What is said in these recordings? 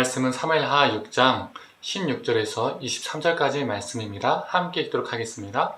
말씀은 사무엘하 6장 16절에서 23절까지의 말씀입니다. 함께 읽도록 하겠습니다.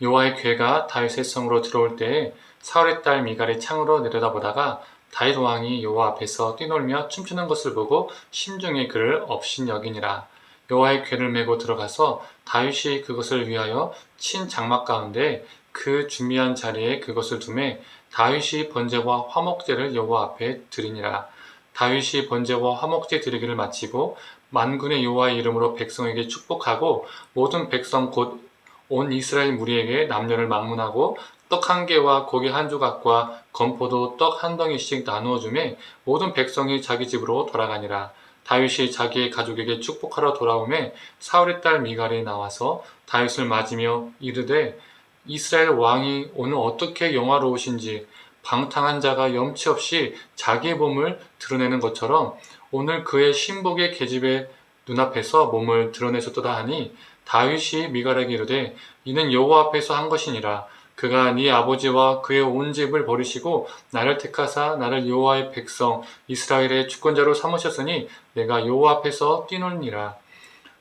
여호와의 궤가 다윗의 성으로 들어올 때에 사울의 딸 미갈이 창으로 내려다보다가 다윗 왕이 여호와 앞에서 뛰놀며 춤추는 것을 보고 심중에 그를 업신여기니라. 여호와의 궤를 메고 들어가서 다윗이 그것을 위하여 친 장막 가운데 그 준비한 자리에 그것을 두매 다윗이 번제와 화목제를 여호와 앞에 드리니라. 다윗이 번제와 화목제 드리기를 마치고 만군의 여호와의 이름으로 백성에게 축복하고 모든 백성 곧 온 이스라엘 무리에게 남녀를 막문하고 떡 한 개와 고기 한 조각과 건포도 떡 한 덩이씩 나누어 주매 모든 백성이 자기 집으로 돌아가니라. 다윗이 자기의 가족에게 축복하러 돌아오매 사울의 딸 미갈이 나와서 다윗을 맞으며 이르되 이스라엘 왕이 오늘 어떻게 영화로우신지 방탕한 자가 염치 없이 자기의 몸을 드러내는 것처럼 오늘 그의 신복의 계집의 눈앞에서 몸을 드러내셨도다 하니 다윗이 미갈에게 이르되 이는 여호와 앞에서 한 것이니라. 그가 네 아버지와 그의 온 집을 버리시고 나를 택하사 나를 여호와의 백성 이스라엘의 주권자로 삼으셨으니 내가 여호와 앞에서 뛰놀니라.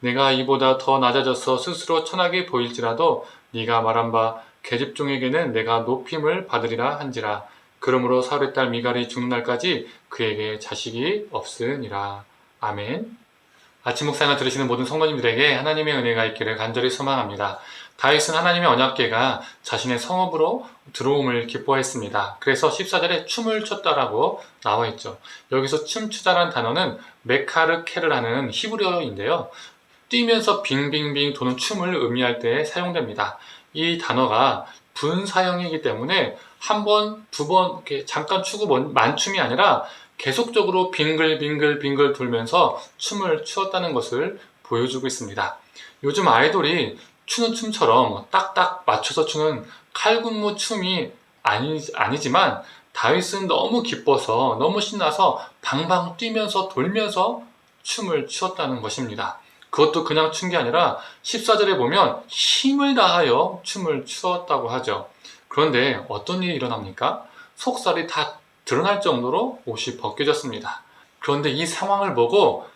내가 이보다 더 낮아져서 스스로 천하게 보일지라도 네가 말한 바 계집종에게는 내가 높임을 받으리라 한지라. 그러므로 사울의 딸 미갈이 죽는 날까지 그에게 자식이 없으니라. 아멘. 아침 묵상을 들으시는 모든 성도님들에게 하나님의 은혜가 있기를 간절히 소망합니다. 다윗은 하나님의 언약궤가 자신의 성읍으로 들어옴을 기뻐했습니다. 그래서 14절에 춤을 췄다라고 나와 있죠. 여기서 춤추다라는 단어는 메카르케를 하는 히브리어인데요. 뛰면서 빙빙빙 도는 춤을 의미할 때 사용됩니다. 이 단어가 분사형이기 때문에 한 번, 두 번 이렇게 잠깐 추고 만춤이 아니라 계속적으로 빙글빙글 돌면서 춤을 추었다는 것을 보여주고 있습니다. 요즘 아이돌이 추는 춤처럼 딱딱 맞춰서 추는 칼군무 춤이 아니지만 다윗은 너무 기뻐서 너무 신나서 방방 뛰면서 돌면서 춤을 추었다는 것입니다. 그것도 그냥 춘 게 아니라 14절에 보면 힘을 다하여 춤을 추었다고 하죠. 그런데 어떤 일이 일어납니까? 속살이 다 드러날 정도로 옷이 벗겨졌습니다. 그런데 이 상황을 보고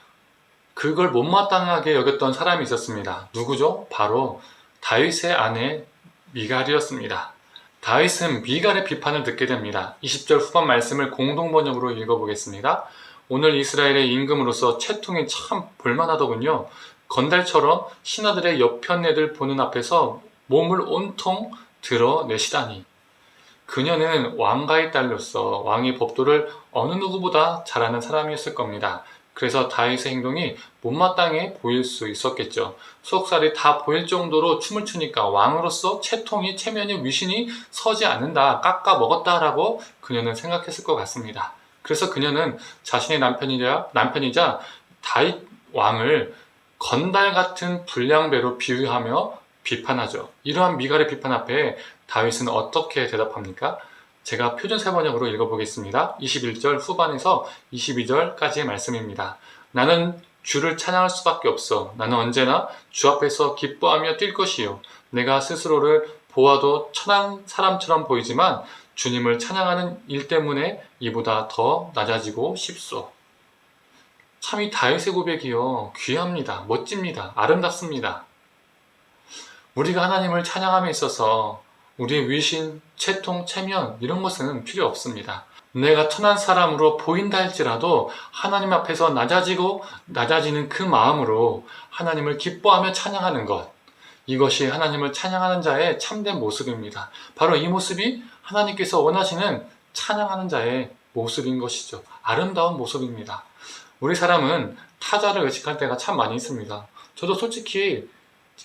그걸 못마땅하게 여겼던 사람이 있었습니다. 누구죠? 바로 다윗의 아내 미갈이었습니다. 다윗은 미갈의 비판을 듣게 됩니다. 20절 후반 말씀을 공동번역으로 읽어보겠습니다. 오늘 이스라엘의 임금으로서 채통이 참 볼만하더군요. 건달처럼 신하들의 여편네들 보는 앞에서 몸을 온통 드러내시다니. 그녀는 왕가의 딸로서 왕의 법도를 어느 누구보다 잘 아는 사람이었을 겁니다. 그래서 다윗의 행동이 못마땅해 보일 수 있었겠죠. 속살이 다 보일 정도로 춤을 추니까 왕으로서 체면이 위신이 서지 않는다, 깎아 먹었다라고 그녀는 생각했을 것 같습니다. 그래서 그녀는 자신의 남편이자 다윗 왕을 건달 같은 불량배로 비유하며 비판하죠. 이러한 미갈의 비판 앞에 다윗은 어떻게 대답합니까? 제가 표준세 번역으로 읽어보겠습니다. 21절 후반에서 22절까지의 말씀입니다. 나는 주를 찬양할 수밖에 없어. 나는 언제나 주 앞에서 기뻐하며 뛸 것이요. 내가 스스로를 보아도 천한 사람처럼 보이지만 주님을 찬양하는 일 때문에 이보다 더 낮아지고 싶소. 참 이 다윗의 고백이요. 귀합니다. 멋집니다. 아름답습니다. 우리가 하나님을 찬양함에 있어서 우리의 위신, 채통, 체면 이런 것은 필요 없습니다. 내가 천한 사람으로 보인다 할지라도 하나님 앞에서 낮아지는 그 마음으로 하나님을 기뻐하며 찬양하는 것, 이것이 하나님을 찬양하는 자의 참된 모습입니다. 바로 이 모습이 하나님께서 원하시는 찬양하는 자의 모습인 것이죠. 아름다운 모습입니다. 우리 사람은 타자를 의식할 때가 참 많이 있습니다. 저도 솔직히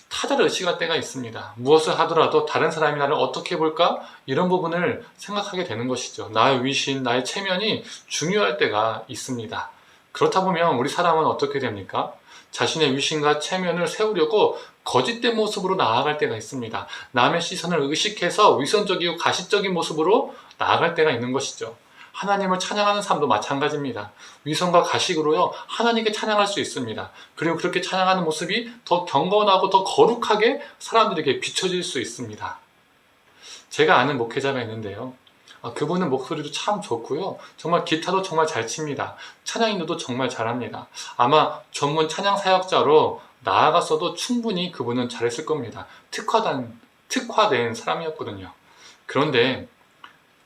타자를 의식할 때가 있습니다. 무엇을 하더라도 다른 사람이 나를 어떻게 볼까? 이런 부분을 생각하게 되는 것이죠. 나의 위신, 나의 체면이 중요할 때가 있습니다. 그렇다 보면 우리 사람은 어떻게 됩니까? 자신의 위신과 체면을 세우려고 거짓된 모습으로 나아갈 때가 있습니다. 남의 시선을 의식해서 위선적이고 가시적인 모습으로 나아갈 때가 있는 것이죠. 하나님을 찬양하는 삶도 마찬가지입니다. 위선과 가식으로요, 하나님께 찬양할 수 있습니다. 그리고 그렇게 찬양하는 모습이 더 경건하고 더 거룩하게 사람들에게 비춰질 수 있습니다. 제가 아는 목회자가 있는데요. 그분은 목소리도 참 좋고요. 정말 기타도 정말 잘 칩니다. 찬양 인도도 정말 잘합니다. 아마 전문 찬양 사역자로 나아갔어도 충분히 그분은 잘했을 겁니다. 특화된 사람이었거든요. 그런데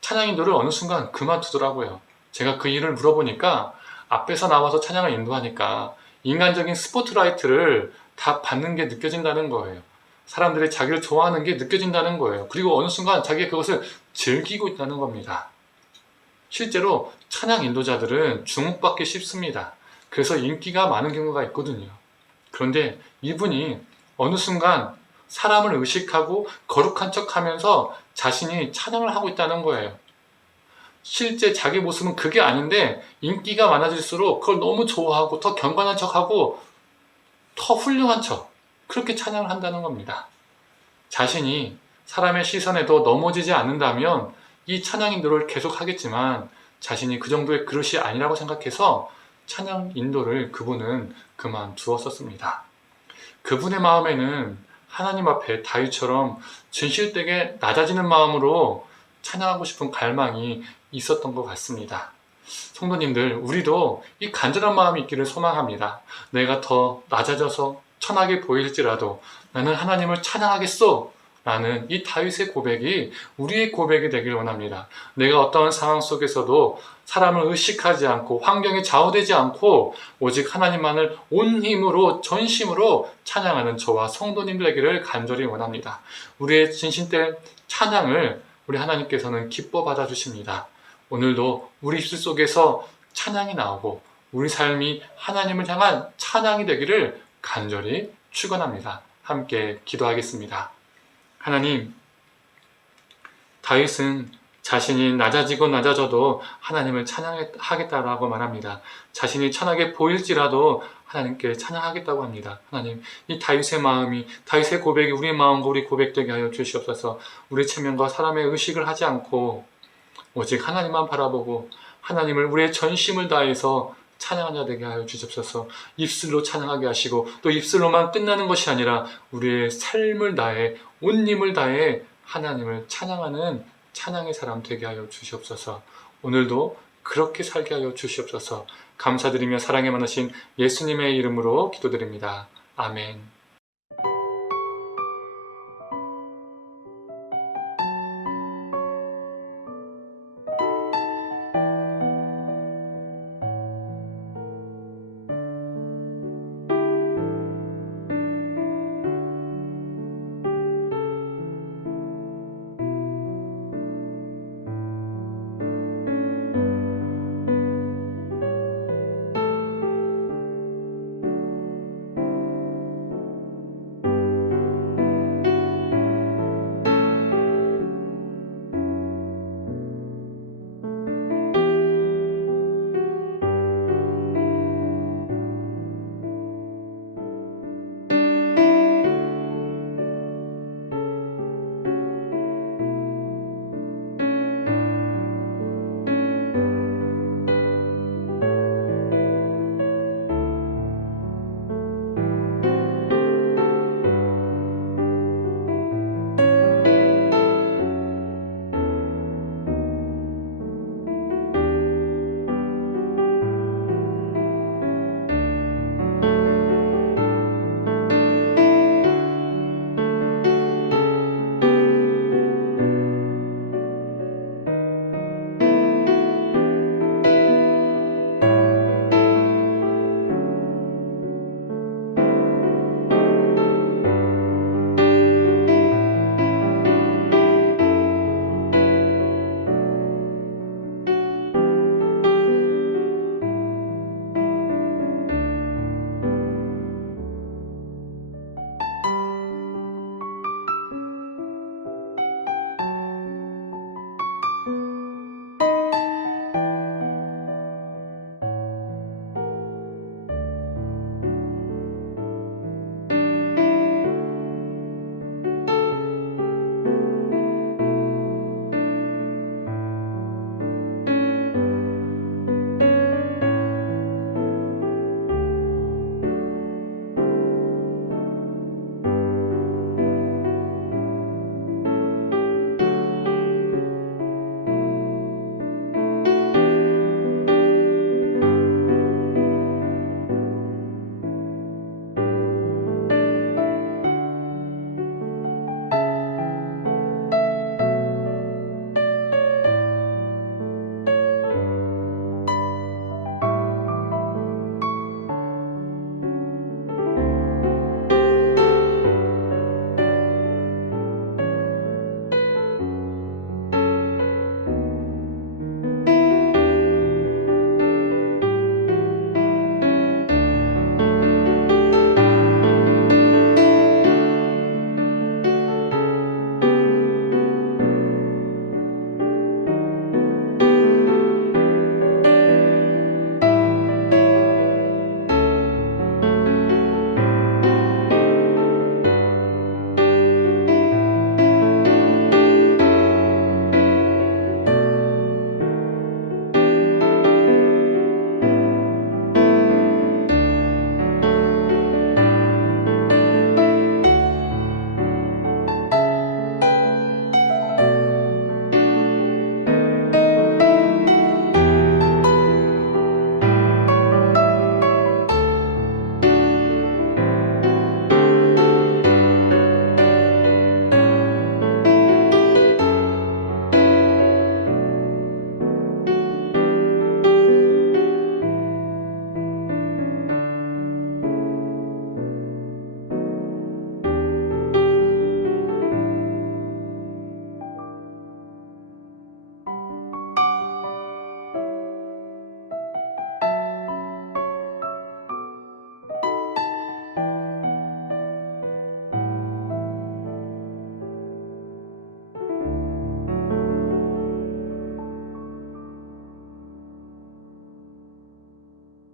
찬양 인도를 어느 순간 그만두더라고요. 제가 그 일을 물어보니까 앞에서 나와서 찬양을 인도하니까 인간적인 스포트라이트를 다 받는 게 느껴진다는 거예요. 사람들이 자기를 좋아하는 게 느껴진다는 거예요. 그리고 어느 순간 자기가 그것을 즐기고 있다는 겁니다. 실제로 찬양 인도자들은 주목받기 쉽습니다. 그래서 인기가 많은 경우가 있거든요. 그런데 이분이 어느 순간 사람을 의식하고 거룩한 척 하면서 자신이 찬양을 하고 있다는 거예요. 실제 자기 모습은 그게 아닌데 인기가 많아질수록 그걸 너무 좋아하고 더 경건한 척하고 더 훌륭한 척, 그렇게 찬양을 한다는 겁니다. 자신이 사람의 시선에도 넘어지지 않는다면 이 찬양 인도를 계속 하겠지만 자신이 그 정도의 그릇이 아니라고 생각해서 찬양 인도를 그분은 그만두었었습니다. 그분의 마음에는 하나님 앞에 다윗처럼 진실되게 낮아지는 마음으로 찬양하고 싶은 갈망이 있었던 것 같습니다. 성도님들, 우리도 이 간절한 마음이 있기를 소망합니다. 내가 더 낮아져서 천하게 보일지라도 나는 하나님을 찬양하겠소! 라는 이 다윗의 고백이 우리의 고백이 되길 원합니다. 내가 어떠한 상황 속에서도 사람을 의식하지 않고 환경에 좌우되지 않고 오직 하나님만을 온 힘으로 전심으로 찬양하는 저와 성도님들 되기를 간절히 원합니다. 우리의 진심된 찬양을 우리 하나님께서는 기뻐 받아주십니다. 오늘도 우리 입술 속에서 찬양이 나오고 우리 삶이 하나님을 향한 찬양이 되기를 간절히 축원합니다. 함께 기도하겠습니다. 하나님, 다윗은 자신이 낮아지고 낮아져도 하나님을 찬양하겠다라고 말합니다. 자신이 천하게 보일지라도 하나님께 찬양하겠다고 합니다. 하나님, 이 다윗의 마음이, 다윗의 고백이 우리의 마음과 우리 고백되게 하여 주시옵소서. 우리 체면과 사람의 의식을 하지 않고 오직 하나님만 바라보고 하나님을 우리의 전심을 다해서 찬양하자 되게 하여 주옵소서. 입술로 찬양하게 하시고 또 입술로만 끝나는 것이 아니라 우리의 삶을 다해 온 힘을 다해 하나님을 찬양하는 찬양의 사람 되게 하여 주시옵소서. 오늘도 그렇게 살게 하여 주시옵소서. 감사드리며 사랑에 많으신 예수님의 이름으로 기도드립니다. 아멘.